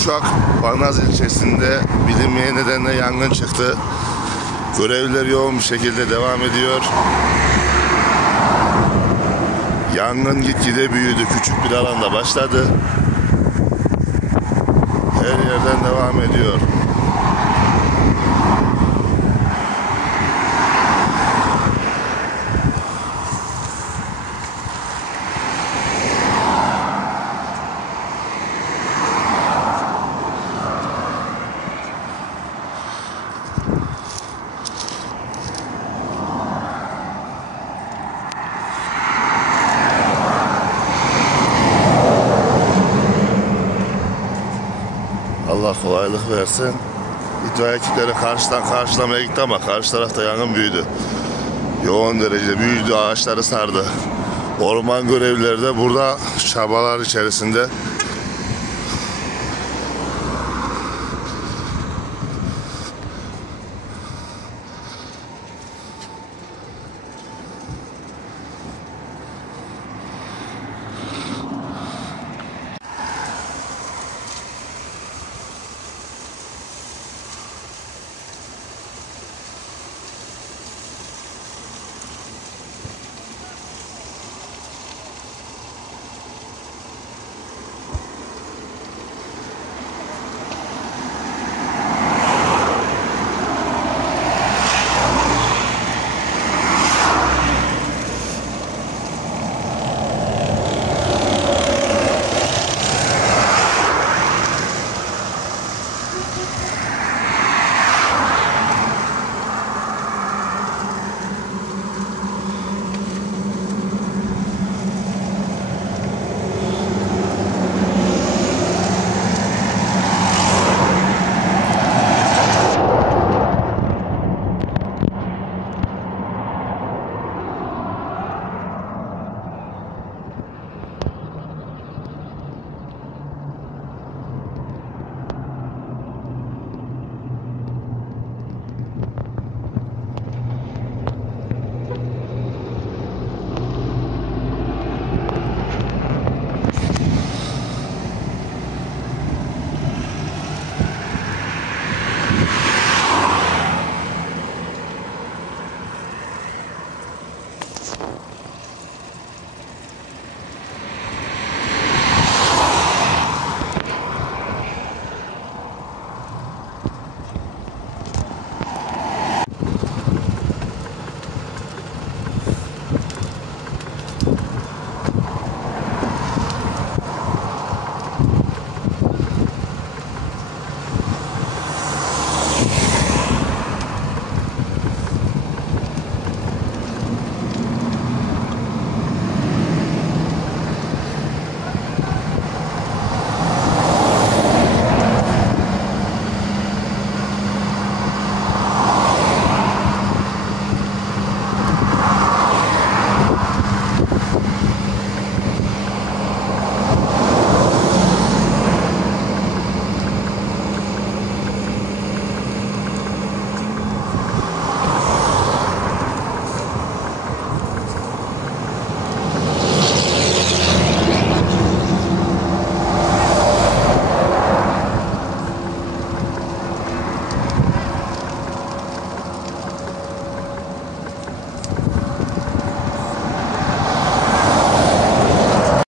Uşak Banaz ilçesinde bilinmeyen nedenle yangın çıktı. Görevliler yoğun bir şekilde devam ediyor. Yangın gitgide büyüdü. Küçük bir alanda başladı. Her yerden devam ediyor. Allah kolaylık versin. İtfaiye ekipleri karşıdan karşılamaya gitti ama karşı tarafta yangın büyüdü. Yoğun derecede büyüdü, ağaçları sardı. Orman görevlileri de burada çabalar içerisinde.